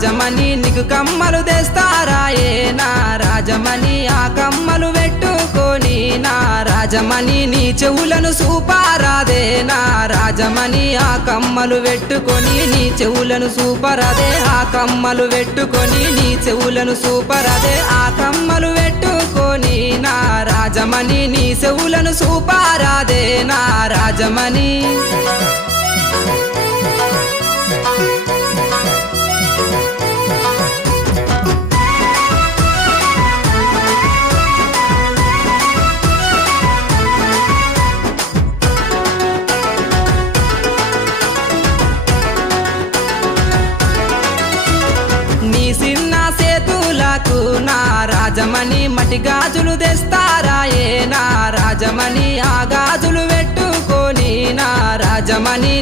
రాజమణి నీకు కమ్మలు తెస్తారా ఏ నా రాజమణి ఆ కమ్మలు పెట్టుకొని నా రాజమణి నీ చెవులను సూపారాదే నా రాజమణి ఆ కమ్మలు పెట్టుకొని నీ చెవులను సూపరాదే ఆ కమ్మలు పెట్టుకొని నీ చెవులను సూపరాదే ఆ కమ్మలు పెట్టుకొని నా రాజమణి నీ చెవులను సూపారాదే నా రాజమణి నీ చిన్న సేతులకు నా రాజమణి మట్టి గాజులు తెస్తారా ఏ నా రాజమణి ఆ గాజులు పెట్టుకొని నా రాజమణి